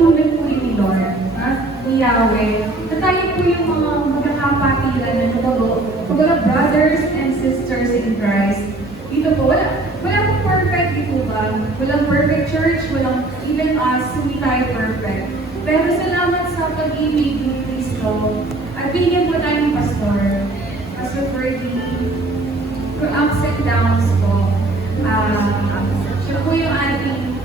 pinupulot po yun ni Lord, ni Yahweh. Na tayo po yung mga magkakapatilan na naturo. Kumbaga, brothers and sisters in Christ. Dito po, walang perfect, di po ba? Walang perfect church, walang even us, hindi tayo perfect. Pero salamat sa pag-ibig ni Cristo at binigyan po tayo ng pastor. Pastor Ferdy, for ups and downs po. Siya po yung ating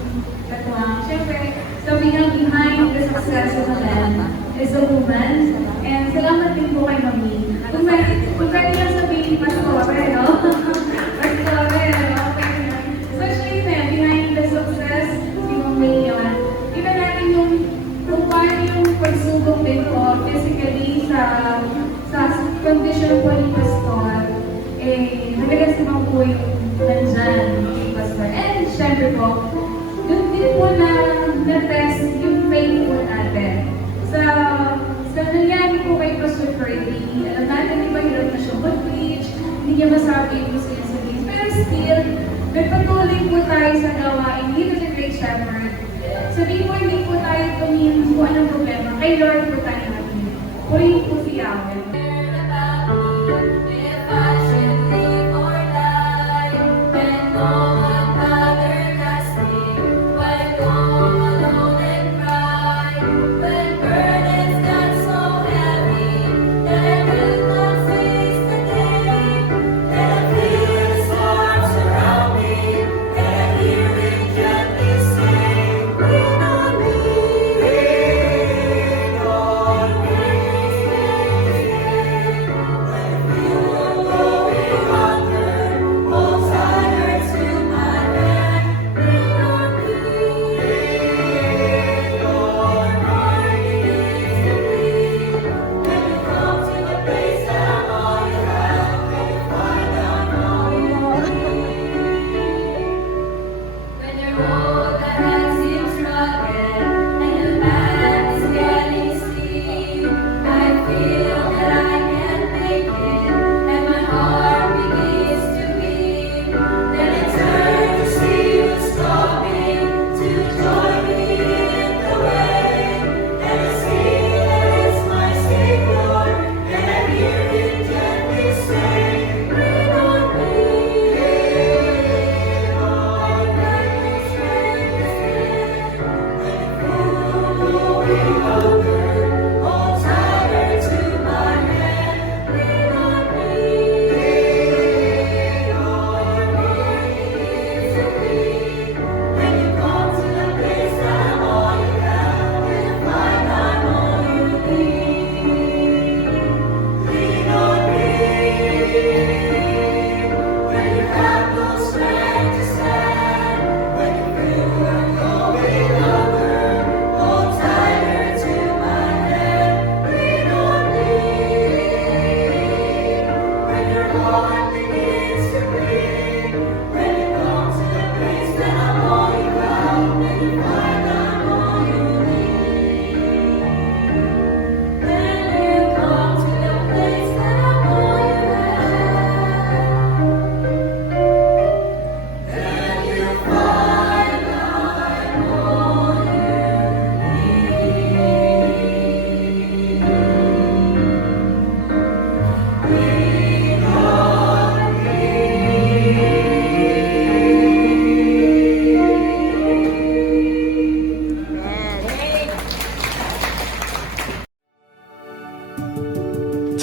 katuwang. Siyempre, sabi nga behind the success of a man is a woman. And salamat din po kay Mami. Kung pwede lang sabihin pastor, no? Pastor, no? So siya yun behind the success, si Mami yun. Iba natin yung kung paano yung pagsubok din po physically sa condition po ni Pastor, nagagas naman po yung nandyan ni Pastor. And syempre po, doon din po na-test yung faith po natin. Sa nangyari po kay Pastor Ferdy, alam natin, di ba, hirap na siya mag-preach, hindi niya masabi yung gusto niya sabihin. Pero still, nagpatuloy po tayo sa gawain dito sa Great Shepherd. Sabihin po, hindi po tayo tumingin kung anong problema. Kay Lord po tayo natin. Purihin po si Yahweh.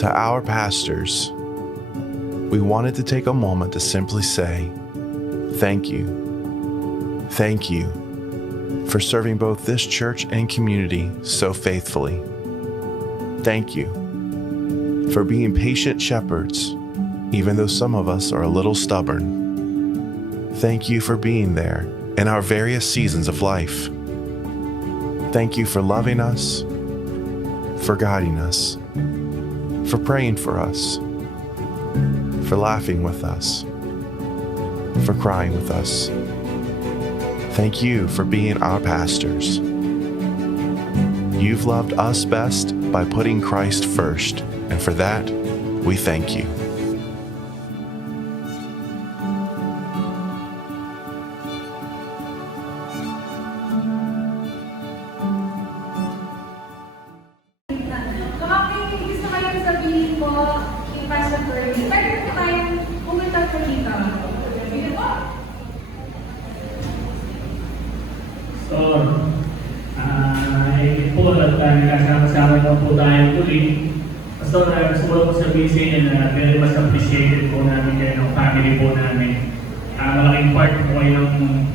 To our pastors, we wanted to take a moment to simply say, thank you. Thank you for serving both this church and community so faithfully. Thank you for being patient shepherds, even though some of us are a little stubborn. Thank you for being there in our various seasons of life. Thank you for loving us, for guiding us, for praying for us, for laughing with us, for crying with us. Thank you for being our pastors. You've loved us best by putting Christ first, and for that, we thank you. po at nagkasama-sama na po tayo muli. Pastor, gusto ko lang po sabihin sa inyo na very much appreciated po namin kayo ng family po namin. Malaking part po kayo ng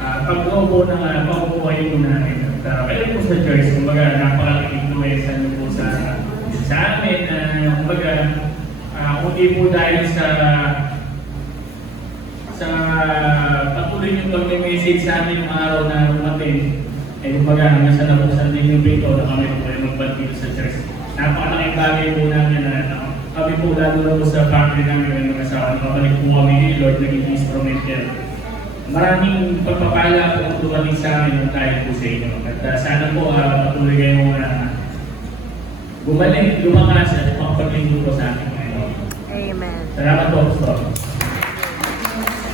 pag-uo po ng pag-ubuhay po namin. At kayo po sa church, kumbaga napakalaking influensya niyo po sa amin. Kumbaga, kung di po dahil sa patuloy niyong pag-message sa amin yung araw na umatin, kumbaga hanggang sa nabusan din yung pito na kami po kayo magbalik dito sa church. Napakalaking bagay po namin na kami po lalo na po sa family namin ng asawa, nakabalik po kami ni Lord, naging instrumental. Maraming pagpapala po ang dumating sa amin ng tayo po sa inyo. At sana po patuloy kayo bumalik, lumakas at makapag-lingkod po sa amin ngayon. Amen. Salamat po, Pastor.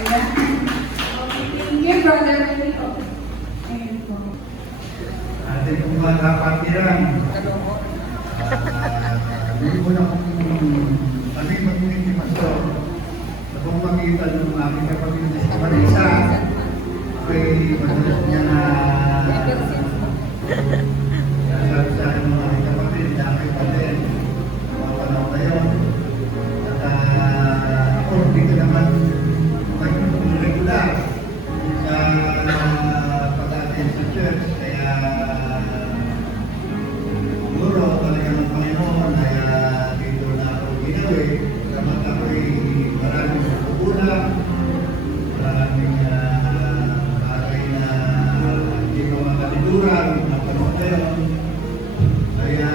Thank you, Brother. Ayun po. Ating mga kapatiran, hindi ko na kung kaming mag-uwi ni Pastor, sa kung makita ng aking kapatid na si Marisa, ay madalas niya na sabi sa akin mga aking kapatid na aking patid, mga panahon na yun. At ako, hindi ko naman naging regular sa pag-attend sa church, kaya siguro talaga ng Panginoon ay dito na ako ginawi. Dapat ako'y maraming kukulang, maraming bagay na hindi ko makalituran na panahon na yun. Kaya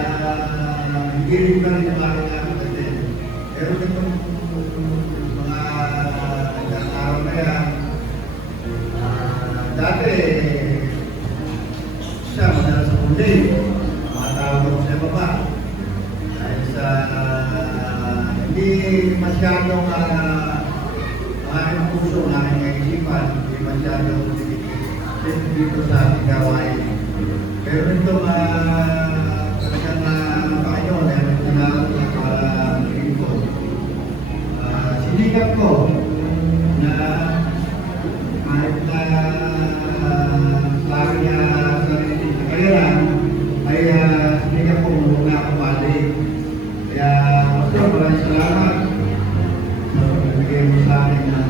hindi rin pa rin ang aking kapatid. Pero itong mga nag-araw na yan, dati siya madalas sa kundi. Matawag ko sa baba dahil sa hindi masyadong aking puso, aking kaisipan, hindi masyadong dito sa ating gawain. Pero ito talagang Panginoon ay tinawag na para lingkod. Sinikap ko na kahit na sa aking sarili sa kailan ay hindi ka po muna ako balik. Kaya, Pastor, maraming salamat sa pagbigay mo sa akin ng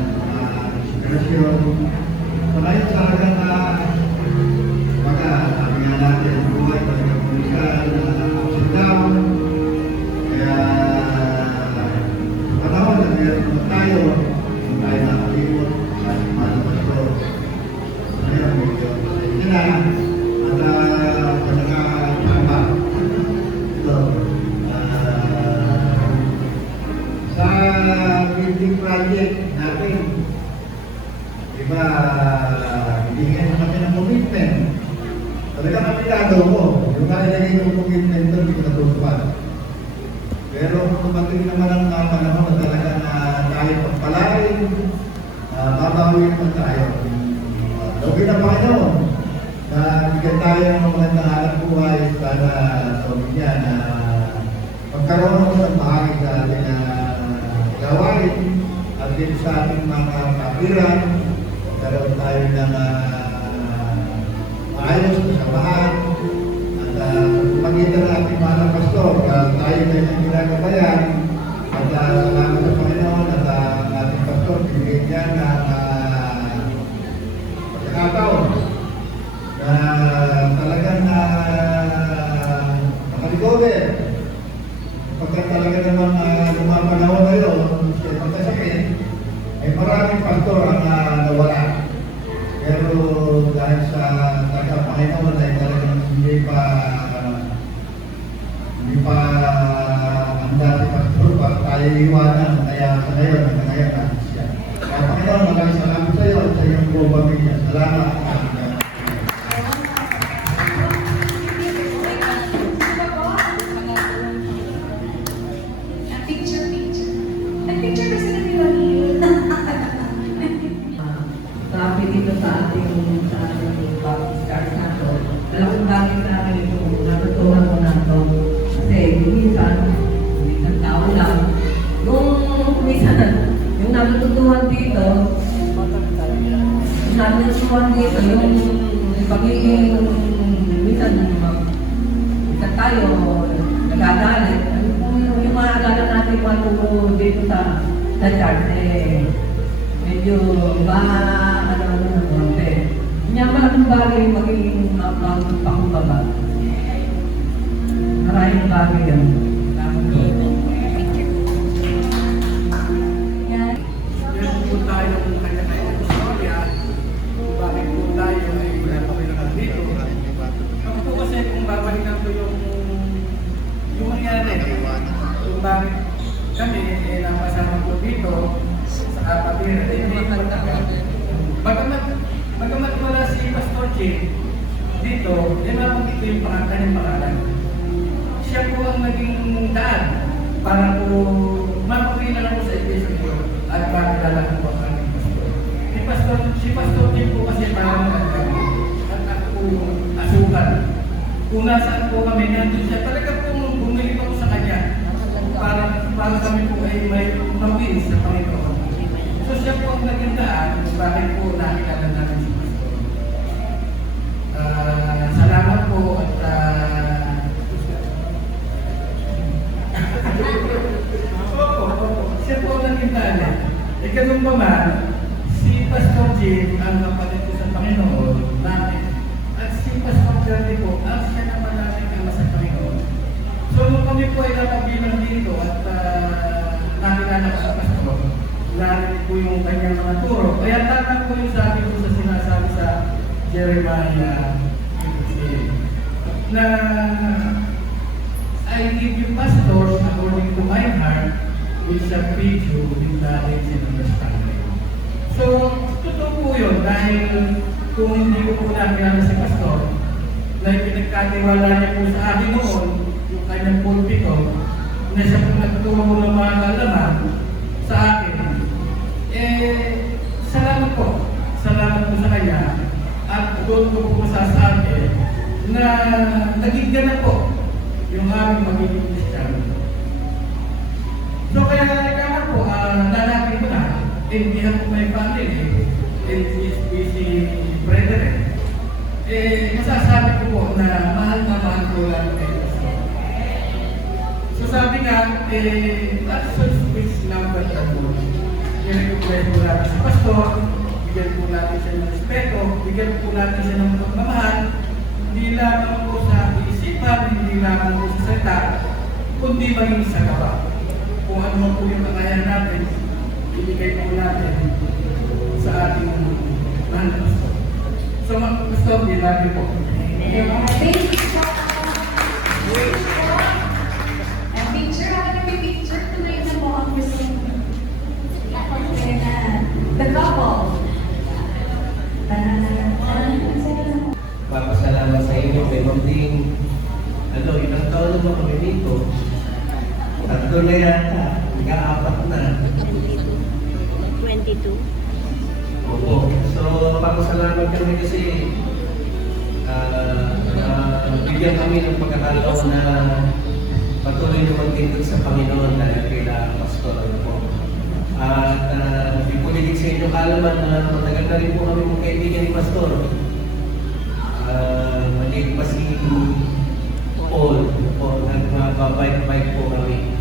inspirasyon. So, ngayon talagang sabi nga natin, buhay talagang pulisan, ups and down. Kaya, panahon na meron na tayo nakalimot sa ating mga Pastor. Ngayon, medyo pasensya na. Sa building project natin, diba, hindi nga kami ng commitment. Talaga kapitado mo, yung nakalagay ng commitment doon, hindi ko natulungan. Pero kung dumating naman ang panahon na talaga na tayo pagpalain, babawin mo tayo. Login na Panginoon, na bigyan tayo ng magandang hanap buhay para sabi niya na magkaroon ako ng bahagi sa ating gawain at din sa ating mga kapiran, magkaroon tayo ng maayos na samahan at pagitan ng ating mga pastor, tayo na yung ginagabayan at salamat sa Panginoon at ating pastor, bigyan niya ng pagkakataon na talagang makalikover. Pagka talaga naman lumapanahon na yun, kasi maraming pastor ang nawala. Pero dahil sa Panginoon ay talagang hindi pa handa si pastor para tayo iwanan. Kaya sa ngayon, natin siya. Kaya Panginoon, maraming salamat sa iyo at sa iyong buong pamilya. Salamat. Picture ko sila ni Ronnie. Grabe dito sa ating Baptist Church nato. Malaking bagay sa akin ito. Natutunan ko na ito. Kasi minsan, isang tao lang. Yung minsan, yung tayo, nagagalit. Yung mga agad natin matulog dito sa church, medyo ano ng konti. Kanya malaking bagay magiging magpakumbaba. Maraming bagay yan. Yan. Meron po tayo ng kanya-kanya istorya kung bakit po tayo ay pinapakilala dito. Ako po kasi kung babalikan ko yung nangyari, kung bakit kami napasama po dito sa kapatid, hindi ko matagal. Bagamat wala si Pastor Jim dito, mabanggit ko yung kanyang pangalan. Siya po ang naging daan para po mapakilala ko sa Iglesia ko at makilala ko ang aming pastor. Si Pastor Jim po kasi parang at ako po yung asukan. Kung nasaan po kami, nandun siya. Talaga po bumili pa po sa kanya para kami po ay may mabilis sa Panginoon. So siya po ang naging daan kung bakit po nakilala namin si Pastor. Salamat po at siya po ang naging daan. Ganun pa man, si Pastor Jim ang kapatid ko sa Panginoon namin. At si Pastor Jerry po, ang siya naman namin kama sa Panginoon. So nung kami po ay napabilang dito at nakilala ko sa Pastor, narinig po yung kanyang mga turo. Kaya tama po yung sabi ko sa sinasabi sa Jeremiah 15 na I give you pastors according to my heart which shall feed you with knowledge and understanding. So, totoo po yun dahil kung hindi ko po nakilala si Pastor na pinagkatiwala niya po sa akin noon yung kanyang pulpito na siya po nagturo ng mga kalaman sa akin, salamat po. Salamat po sa kanya at doon ko po masasabi na naging ganap po yung aming magiging Kristiyano. So kaya naman po, lalaki ko na, hindi ako may family, and his busy brethren. Masasabi ko po na mahal na mahal ko lang kayo. So sabi nga, that's so which number of words. I-request po natin sa pastor, bigyan po natin siya ng respeto, bigyan po natin siya ng pagmamahal, hindi lamang po sa isipan, hindi lamang po sa salita, kundi maging sa gawa. Kung ano po yung kakayahan natin, ibigay po natin sa ating mahal na pastor. So mga pastor, lagi po. Picture, ako na may picture. Tuloy na po ang gusto. The couple. Papasalamat sa inyo, pero din, ilang taon naman kami dito. Tatlo na yata, nag-aapat na. 22. Opo. So, papasalamat kami kasi bigyan kami ng pagkakataon na patuloy na magtindog sa Panginoon dahil kailangan pastor po. At di po ligid sa inyo kaalaman na matagal na rin po kami magkaibigan ni Pastor. Maliit pa si Paul po, nagmababike-bike po kami.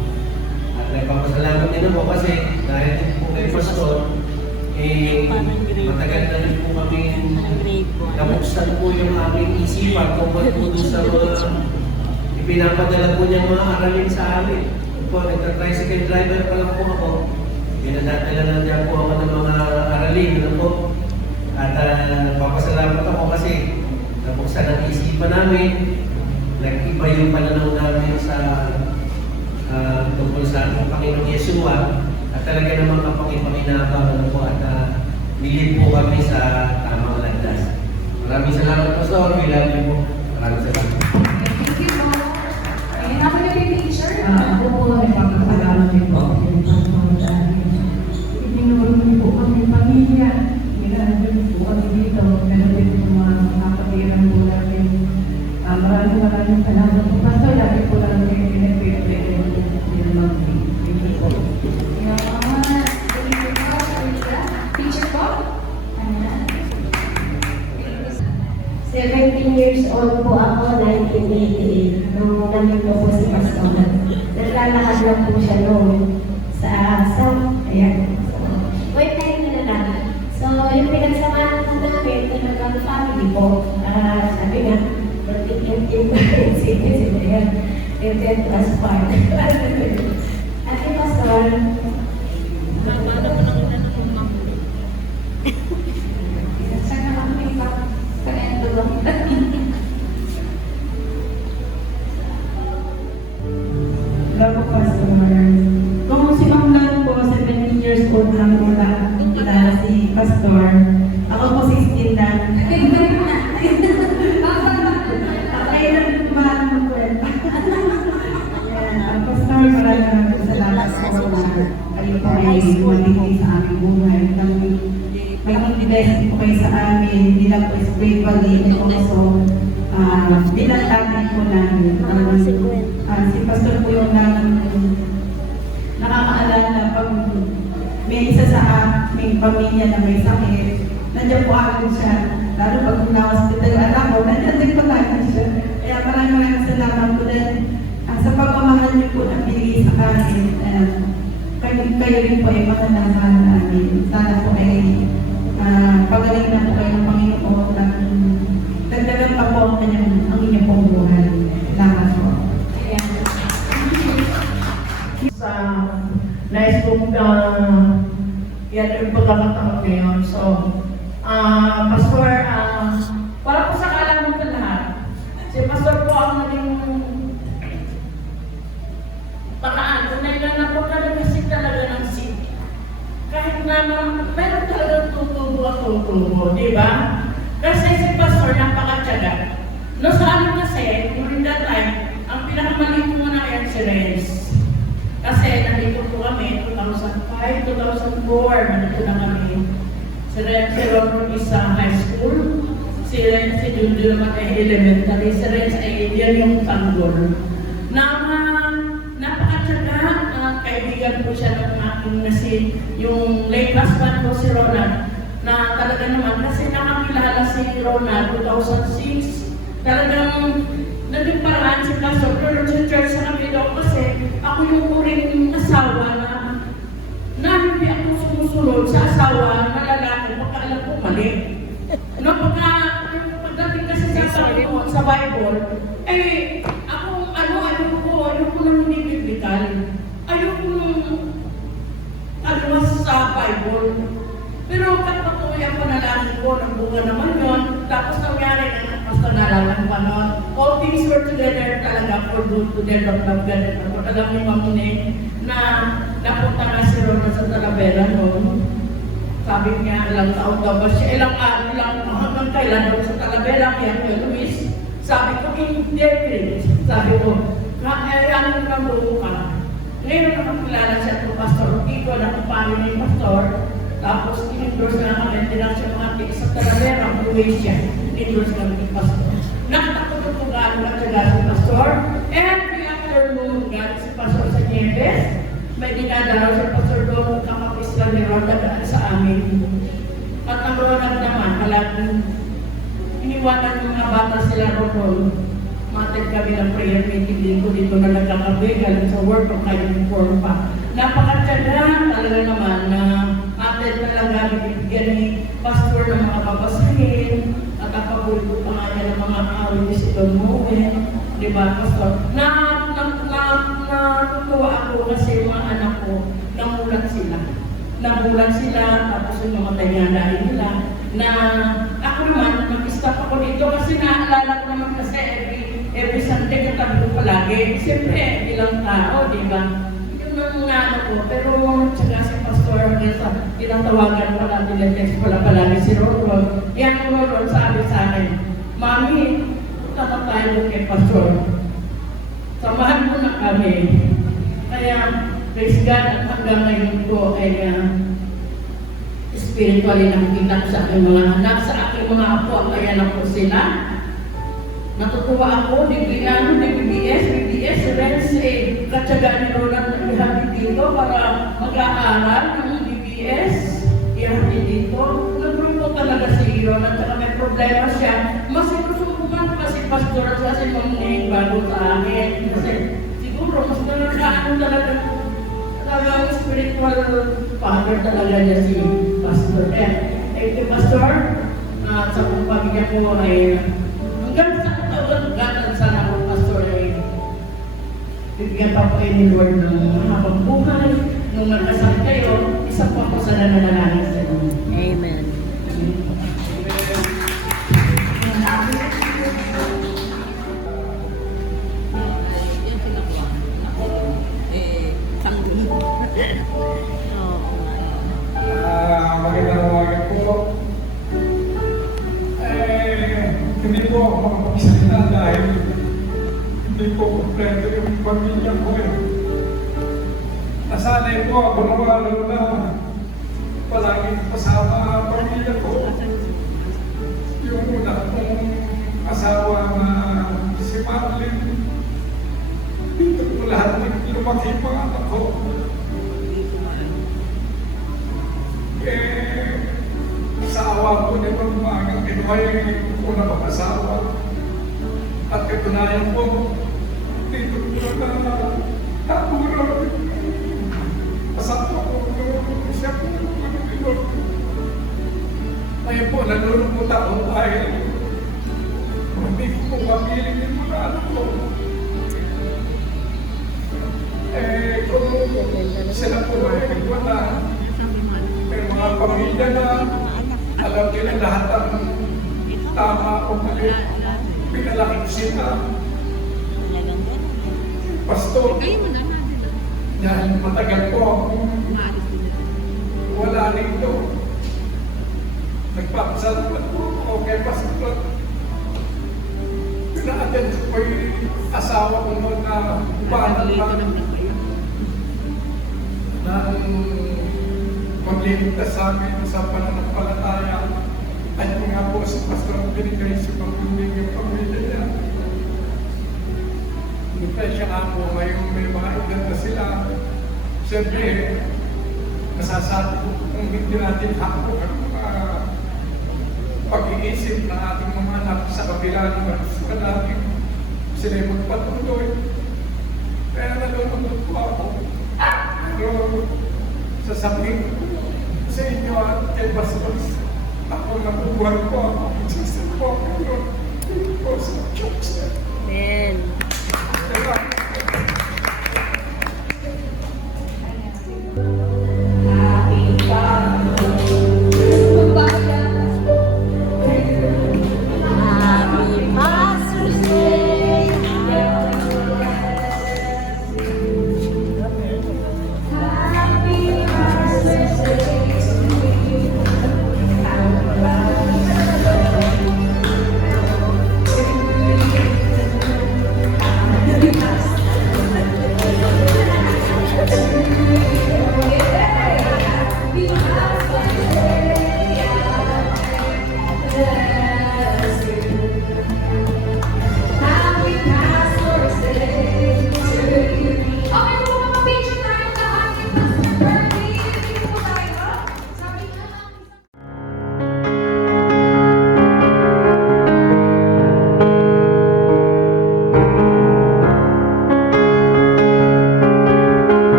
At nagpapasalamat din po kasi dahil po kay Pastor, matagal na rin po kami nabuksan po yung aming isipan kung ba't po doon sa ipinapadala po niyang mga aralin sa amin. Po, nagka-tricycle driver pa lang po ako. Pinadadala na dyan po ako ng mga aralin. Po. At papasalamat ako kasi nabuksan ang isipan namin. Nag-iba yung pananaw namin sa tungkol sa ating Panginoong Yeshua. At talaga namang kapangipakinabang po at nilid po kami sa tamang landas. Maraming salamat po, Pastor. We love you po. Maraming salamat. Thank you po. Ayun, ako na may picture. Ako po ay pagkakalaman din po. Itinulong niyo po kami pamilya. Nilalagyan po kami dito. Meron din po mga kapatiran po natin. Maraming salamat po. Pastor, lagi po lang kayo pinag-pwede din mag-pwede. Thank you po. Picture po. 17 years old po ako, 1988. Nung nandito po si Pastor. Naglalakad lang po siya noon sa ayan. So, wait time na lang. So, yung pinagsamahan po namin, talagang family po. Sabi nga, Intent plus 5. Ate Pastor, Sana kami sa endo lang. Bravo, Pastor. Kung si Ma'am Lan po, 17 years old lang po na kilala si Pastor. Ako po 16 lang. Okay lang kumahan mo po. Pastor, maraming salamat po na kayo po ay magiging sa aming buhay. May blessing po kayo sa amin. Hindi lang po spiritually and also bilang tatay po namin. Si Pastor po yung nakakaalala pag may isa sa aming pamilya na may sakit, nandiyan po agad siya. Lalo pag na-hospital alam ko, nandiyan din po agad siya. Kaya maraming salamat po din sa pagmamahal niyo po na bigay sa akin. Kayo rin po ay mananamahal namin. Sana po ay pagaling na po kayo ng Panginoon ng dagdagan pa po ang inyong pong buhay. Salamat po. Sa nais kong yan yung pagkakataon ngayon. So, Pastor, para po sa kaalaman ko lahat, si Pastor po ang naging paraan. Kung nailanapagkaroon kasi talaga ng seat. Kahit na meron talagang tutubo at tutubo, di ba? Kasi si Pastor napakatyaga. No, sa amin kasi, during that time, ang pinakamali ko na yan si Renz. Kasi nandito po kami, 2005, 2004, nandito na kami. Si Renz, si Ron is sa high school. Si Renz, si Junjo naman ay elementary. Si Renz ay yan yung tanggol. Napakatyaga, kaibigan po siya ng aking yung late husband ko si Ronald. Na talaga naman, kasi nakakilala si Ronald 2006. Talagang naging paraan si Pastor pero sa church sa kami daw kasi ako yung uring asawa na hindi ako sumusunod sa asawa na lalaki pagka alam ko mali. No, pagdating kasi sa Panginoon, sa Bible, eh, ayoko nang hindi biblical. Ayoko nang alwas sa Bible. Pero kapag yung panalangin ko, nagbunga naman yun, tapos nangyari na basta nalaman pa nun. All things were together talaga for good to them of love God. Alam niyo mamune na napunta nga si Ronald sa Talavera noon. Sabi niya, ilang taon daw ba siya? Ilang hanggang kailan daw sa Talavera, kaya kaya Luis. Sabi ko, hindi. Sabi ko, ano nang buo ka? Ngayon nakakilala siya po, Pastor Kiko, na kupano niya yung Pastor. Tapos, in-endorse na kami, tinang siya mga tigas sa Talavera, Croatia. In-endorse kami ni Pastor. Nakatakot po gano'n at sila si Pastor. Every afternoon, gano'n si Pastor sa Nieves. May dinadalaw si Pastor doon, kakapis lang ni Ronald sa amin. At ang Ronald naman, palaging iniwanan ng mga bata sila Ronald. Matid kami ng prayer meeting dito na nagkakabi, galing sa work o kayo inform pa. Napakatyaga talaga naman na atin talaga bibigyan ni Pastor ng mga babasahin at kapabuli ko pa nga niya ng mga awit ni si Don Moe, di ba, Pastor? Natutuwa ako kasi yung mga anak ko, namulat sila. Namulat sila, tapos yung mga tanyadahin nila, na ako naman, mag-stop ako dito kasi naalala ko naman kasi every Sunday katabi ko palagi. Siyempre, ilang tao, di ba? Yun ang mga ano ko. Pero, tsaka si Pastor, tinatawagan ko lang, tinetext ko lang palagi si Ron. Yan ko Ron sabi sa akin, Mami, punta tayo kay Pastor. Samahan mo na kami. Kaya, praise God, at hanggang ngayon ko ay spiritually nakikita ko sa aking mga anak, sa aking mga apo, kaya na po sila. Natutuwa ako, BBS, Renz, katsagaan ni Ronald na ihatid dito para mag-aaral ng BBS, ihatid dito. Nagrupo talaga si Ronald, at may problema siya. Mas inusubukan pa si pastor at kasi mamungin bago sa akin. Kasi siguro mas nagkakaano talaga spiritual father talaga niya si Pastor Ed. Thank you, Pastor. Sa pagpamilya ko ay hanggang sa katawag sana ako, Pastor, ay bigyan pa po kayo ni Lord ng habang buhay. Nung nagkasal kayo, isa po ako sa nananalangin sa inyo. Amen. Magandang umaga po. Hindi po ako makapagsalita dahil hindi po kompleto yung pamilya ko eh. Nasanay po ako na wala na palaging kasama ang pamilya ko. Yung una kong asawa na si Marlene, dito po lahat lumaki mga anak ko. Sa awa po nito mga kinuha yung una kong asawa. At katunayan po, dito po na naturo. Kasama ko siya po nagpapilot. Ngayon po, nalulungkot ako dahil hindi ko po mapiling yung mga anak ko. Kung sila po ay wala, may mga pamilya na alam nila lahat ang tama o mali. Pinalaki sila. Pastor, yan matagal po wala rito. Nagpapasalamat po ako kay Pastor. Pinaatin ko yung asawa ko noon na upahan nang magliligtas sa amin sa pananampalataya at nga po si Pastor ang binigay sa pagbinig yung pamilya niya. Hintay siya nga po ngayong may mga edad na sila. Siyempre, nasasabi ko kung hindi natin hapok ang pag-iisip na ating mga anak sa kabila ng gusto natin sila'y magpatuloy. Kaya nalulungkot po ako. Pero sasabihin ko sa inyo at kay Bastos, ako nabubuhay po ako. Magsasal po ako. Thank you po sa Diyos.